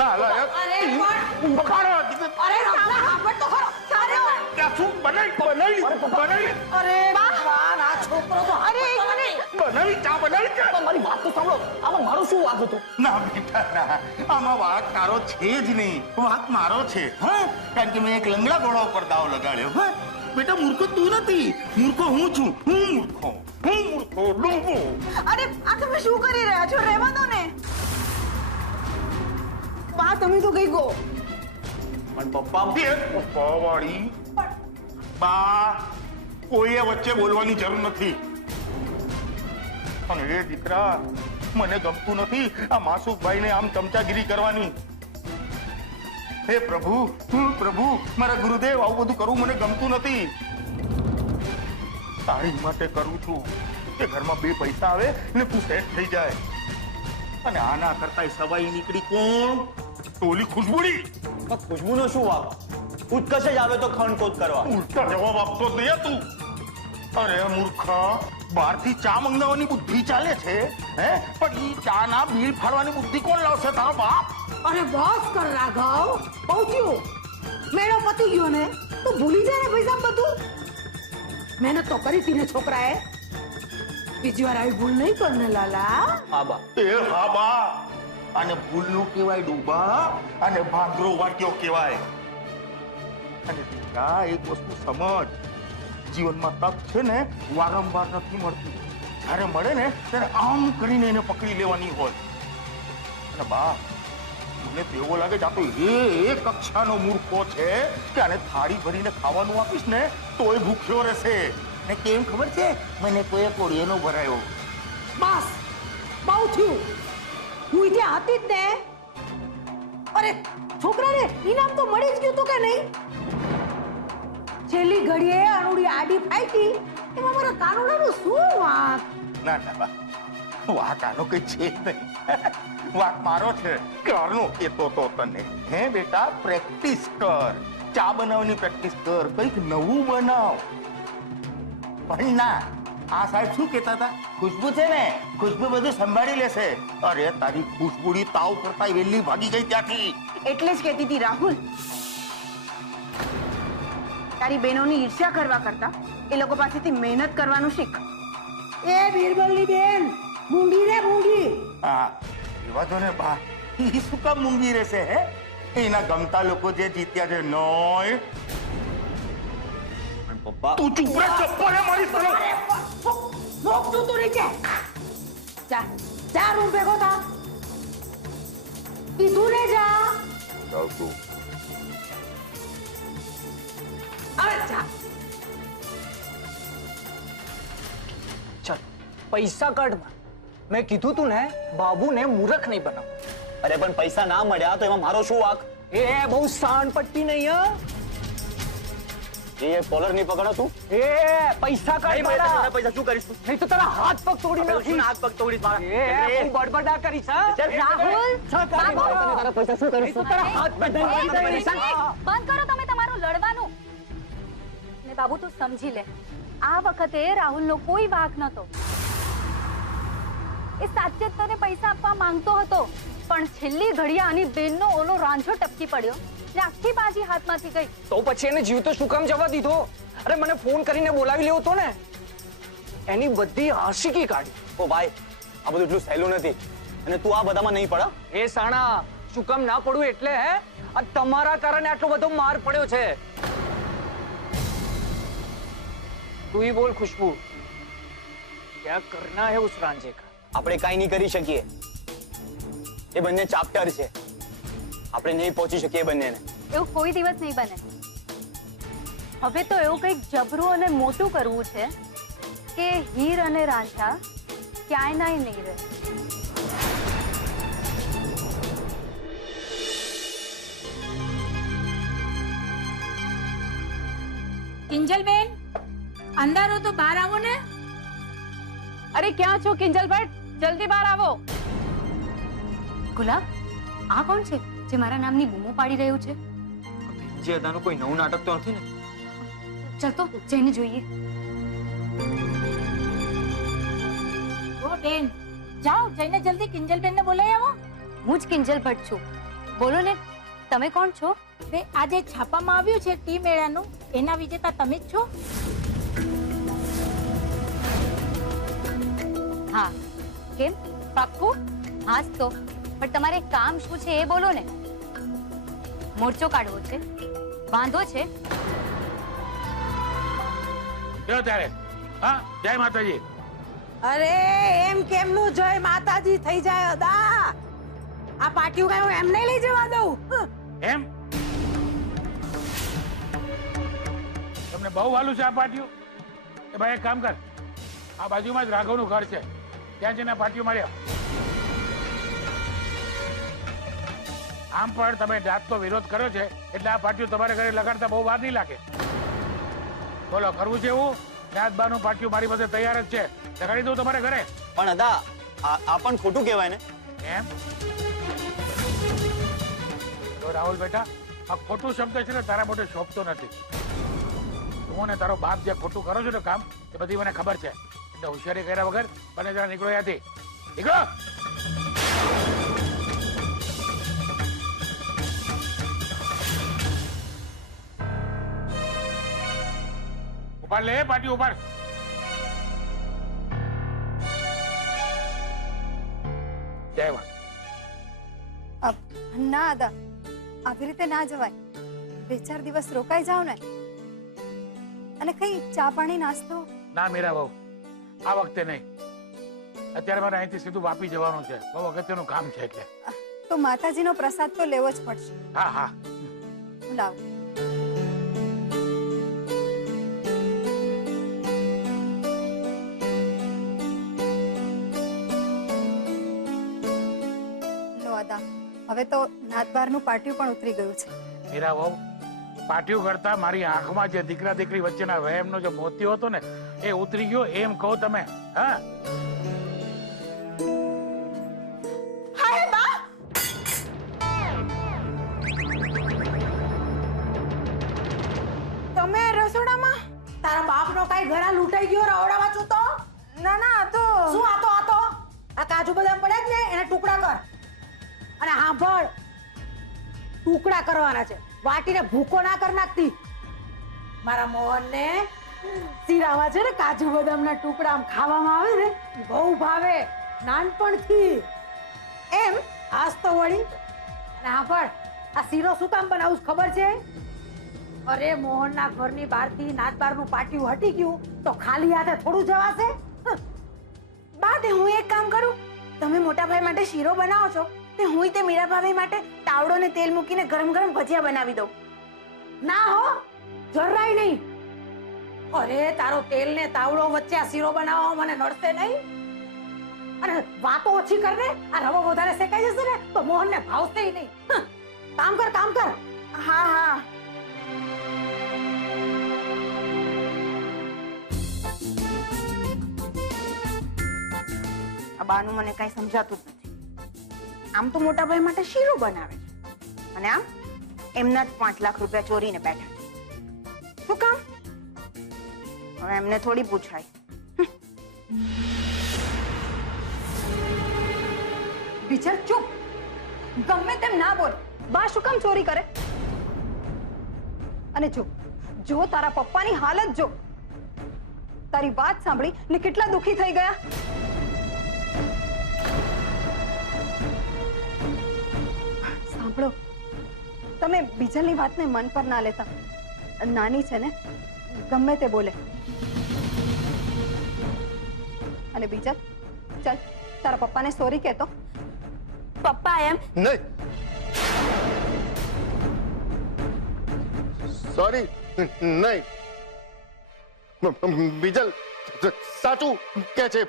ના લાયક અરે પણ બખાડો અરે રામા હાંભળ તો ખરો સારે ત્યાં શું બનાવી અરે ભગવાન આ છોકરો તો અરે એક મિનિટ બનાવી ચા બનાવી કે મારી વાત તો સાંભળો આમાં મારો શું વાંક હતો? ના બેટા ના, આમાં વાંક તારો છે જ નહીં, વાંક મારો છે. હા, કારણ કે મેં એક લંગડા ઘોડા ઉપર દાવ લગાડ્યો. હા બેટા, મૂર્ખો તું નથી, મૂર્ખો હું છું. હું મૂર્ખો ડૂબો. અરે આ તમે શું કરી રહ્યા છો? રહેવા દો ને. બા તમે તો ગઈ ગો. પણ પપ્પા પપ્પા વાળી બા, કોઈએ વચ્ચે બોલવાની જરૂર નથી. અને એ દીકરા, મને ગમતું નથી આ માસુકભાઈને આમ ચમચાગીરી કરવાની. હે પ્રભુ, પ્રભુ, મારા ગુરુદેવ, આવું બધું કરવું મને ગમતું નથી. તારી માટે કરું છું કે ઘરમાં બે પૈસા આવે ને તું સેટ થઈ જાય. અને આના કરતા સવાઈ નીકળી કોણ? ટોલી ખુશબુડી. ખુશ્બુનો શું વાંક? ઉત્કર્ષ જ આવે તો ખંડકોત કરવા. ઉલટા જવાબ આપતો જ નહીં તું. અરે મૂર્ખા, બહારથી ચા મંગાવવાની બુદ્ધિ ચાલે છે, હે? પણ ઈ ચા ના બિલ ફાડવાની બુદ્ધિ કોણ લાવશે? તારો બાપ. અરે બસ કર રાઘવ, પહોંચ્યો મેળો પતી ગયો ને તો ભૂલી જાય ને પૈસા બધું. મહેનત તો કરી હતી ને છોકરાએ. બીજી વાર આવી ભૂલ નહીં કર ને લાલા. હા બા. એ હા બા, આને ભૂલનું કહેવાય ડૂબા, અને ભાંગરો વાટ્યો કહેવાય. અને દીકરા, એક વસ્તુ સમજ, જીવનમાં તક છે ને વારંવાર નથી મળતી. જ્યારે મળે ને ત્યારે આમ કરીને એને પકડી લેવાની હોય. અને બા, મને તો એવો લાગે છે આ તો એ કક્ષાનો મૂર્ખો છે કે આને થાળી ભરીને ખાવાનું આપીશ ને તોય ભૂખ્યો રહેશે. ને કેમ ખબર છે? મને કોઈ કોળિયાનો ભરાયો. બસ બહુ થયું. હું ત્યાં હતી જ ને. અરે છોકરાને ઇનામ તો મળી જ ગયું તું કે નહીં? છેલ્લી ઘડીએ અનુડી આડી ફાઈટી, એમાં મારા કાનુડાનો શું વાંક? ના ના બા, વાંક આનો કઈ છે જ નહીં. વાંક મારો છે ક્યારનો કહેતો તો તને. હે બેટા, પ્રેક્ટિસ કર, ચા બનાવવાની પ્રેક્ટિસ કર, કંઈક નવું બનાવ. પણ ના, આ સાહેબ શું કહેતા હતા? ખુશ્બુ છે ને, ખુશ્બુ બધું સંભાળી લેશે. અરે તારી ખુશ્બુડી તાવ કરતા વેલી ભાગી ગઈ ત્યાંથી. એટલે જ કહેતી હતી રાહુલ, તારી બહેનોની ઈર્ષ્યા કરવા કરતા એ લોકો પાસેથી મહેનત કરવાનું શીખ. એ બીરબલની બેન, મૂંગી રે મૂંગી. હા, એવા જો ને બા, ઈ શું કામ મૂંગી રહેશે? હે, એના ગમતા લોકો જે જીત્યા છે નોય. પપ્પા તું ચૂપ રહે, ચપ્પલ હે મારી સામે. મોક તું તો નીચે જા. જા રૂમ ભેગો થા. કીધું ને જા. જાઉં છું. અરે જા. ચાલ પૈસા કાઢ. મેં કીધું તું ને બાબુને મૂર્ખ નહીં બનાવ. અરે પણ પૈસા ના મળ્યા તો એમાં મારો શું વાંક? એ બહુ સાણ પટ્ટી નહીં. હા, એ કોલર નહીં પકડો તું. એ પૈસા કાઢ. પૈસા શું કરીશ તું? નહીં તો તારા હાથ પગ તોડી નાખીશ. હાથ પગ તોડીશ મારા. એ બહુ બડબડા કરીશ. હા રાહુલ, તારા પૈસા શું કરીશ? તારા હાથ પગ બંધ કરો તમે તમારું લડવાનું. ને બાબુ તું સમજી લે, આ વખતે રાહુલનો કોઈ વાંક નતો. એ સાચે જ તને પૈસા આપવા માંગતો હતો, પણ છેલ્લી ઘડીએ આની બેનનો ઓલો રાંझो ટપકી પડ્યો ને આખી બાજી હાથમાંથી ગઈ. તો પછી એને જીવતો શું કામ જવા દીધો? અરે મને ફોન કરીને બોલાવી લેવો તો ને. એની બધી આશિકી કાઢી. ઓ ભાઈ, આ બધું એટલું સહેલું નથી. અને તું આ બધામાં નહીં પડા. એ સાણા, શું કામ ના પડું એટલે? હે, આ તમારા કારણે આટલો બધો માર પડ્યો છે. તું ही બોલ खुशबू, क्या करना है उस रांझे का? આપણે કાઈ નહીં કરી શકીએ. એ બંને ચાપ્ટર છે. આપણે નહીં પહોંચી શકીએ બંનેને. એવું કોઈ દિવસ નહીં બને. હવે તો એવું કંઈક જબરું અને મોટું કરવું છે કે હીર અને રાંઝા ક્યાંય નાય નહીં રહે. કિંજલબેન, અંદર હો તો બહાર આવો ને. અરે ક્યાં છો કિંજલ ભટ્ટ? જલ્દી બહાર આવો. ગુલાબ, આ કોણ છે જે મારા નામની બૂમો પાડી રહ્યું છે? જે અદાનું કોઈ નવું નાટક તો નથી ને? ચાલ તો જઈને જોઈએ. ઓ બેન, જાઓ જઈને જલ્દી કિંજલબેન ને બોલાવી આવો. હું જ કિંજલ ભટ્ટ છું. બોલો ને, તમે કોણ છો? બે આજે છાપામાં આવ્યું છે ટી મેળાનું, એના વિજેતા તમે જ છો? હા. કેમ, પાક્કું? હા જ તો, પણ તમારે કામ શું છે એ બોલો ને. મોરચો કાઢવો છે? વાંધો છે? જો ત્યારે હા, જય માતાજી. અરે એમ કેમનું જય માતાજી થઈ જાય અદા? આ પાટિયું કઈ હું એમ નહીં લઈ જવા દઉં. એમ તમને બહુ વાલું છે આ પાટિયું? એ ભાઈ એક કામ કર, આ બાજુમાં જ રાઘવનું ઘર છે, ત્યાં જઈને પાટિયું માર્યા. આમ પણ તમે જાતનો વિરોધ કર્યો છે એટલે આ પાટિયું તમારે ઘરે લગાડતા બહુ વાર નહીં લાગે. બોલો, કરવું છે એવું? જાતબાનું પાટિયું મારી પાસે તૈયાર જ છે, લગાડી દઉં તમારે ઘરે? પણ અદા આ પણ ખોટું કહેવાય ને. એમ તો રાહુલ બેટા, આ ખોટું શબ્દ છે ને તારા મોઢે શોભતો નથી. તું ને તારો બાપ જે ખોટું કરો છો ને કામ, એ બધી મને ખબર છે. એટલે હોશિયારી કર્યા વગર મને જરા નીકળો ત્યાંથી. નીકળો. ઉપાડ લે પાટી, ઉપાડ. જય વાત. ના દાદા, આવી રીતે ના જવાય. 2-4 દિવસ રોકાઈ જાવ ને, અને કઈ ચા પાણી નાસ્તો. ના મીરા બહુ, આ વખતે નહીં. અત્યારે મારે અહીંથી સીધું વાપી જવાનું છે, બહુ અગત્યનું કામ છે એટલે. તો માતાજીનો પ્રસાદ તો લેવો જ પડશે. હા હા. હું લાવું. લો અદા, હવે તો નાતબારનું પાટિયું પણ ઉતરી ગયું છે. મીરા બહુ, પાટિયું કરતા મારી આંખમાં જે દીકરા દીકરી વચ્ચેના વહેમનો જે મોતિયો હતો ને, એ ઉતરી ગયો એમ કહો તમે. હા, હાય બા, તમે રસોડામાં? તારા બાપનો કઈ ઘણા લૂંટાઈ ગયો રવડાવા છું તો? ના ના, તો શું આતો આ કાજુ બદામ પડ્યા જ ને, એને ટુકડા કર. અને સાંભળ, ટુકડા કરવાના છે, વાટીને ભૂકો ના કર નાખતી. મારા મોહનને શીરામાં છે ને કાજુ બદામના ટુકડા આમ ખાવામાં આવે ને, બહુ ભાવે નાનપણથી. એમ આજ તો વળી. અને સાંભળ, આ શીરો શું કામ બનાવું છું ખબર છે? અરે મોહનના ઘરની બહારથી નાતબારનું પાટિયું હટી ગયું તો ખાલી હાથે થોડું જવાશે? બા, તે હું એક કામ કરું, તમે મોટા ભાઈ માટે શીરો બનાવો છો, તે હું તે મીરા ભાભી માટે તાવડો ને તેલ મૂકીને ગરમ ગરમ ભજીયા બનાવી દઉં. ના હો, જરાય નહીં. અરે તારો તેલ ને તાવડો વચ્ચે આ શીરો બનાવવા મને નડશે નહીં. અને વાતો ઓછી કર ને, આ રવો વધારે શેકાઈ જશે ને તો મોહનને ભાવશે નહીં. કામ કર, કામ કર. હા હા. આ બાનું મને કઈ સમજાતું જ નથી. આમ તો મોટા ભાઈ માટે શીરો બનાવે છે, અને આમ એમના જ 5 લાખ રૂપિયા ચોરીને બેઠા છે. શું કામ? હવે એમને થોડી પૂછાય. બિચાર ચૂપ, ગમે તેમ ના બોલ. બા શું કામ ચોરી કરે? અને જો તારા પપ્પાની હાલત જો, તારી વાત સાંભળી ને કેટલા દુખી થઈ ગયા. સાંભળો, તમે બીજાની વાતને મન પર ના લેતા. નાની છે ને, ગમે તે બોલે. અને બીજા, ચાલ તારા પપ્પાને સોરી કહેતો. પપ્પા એમ નહીં, સોરી નહીં. બીજલ સાચું કે છે.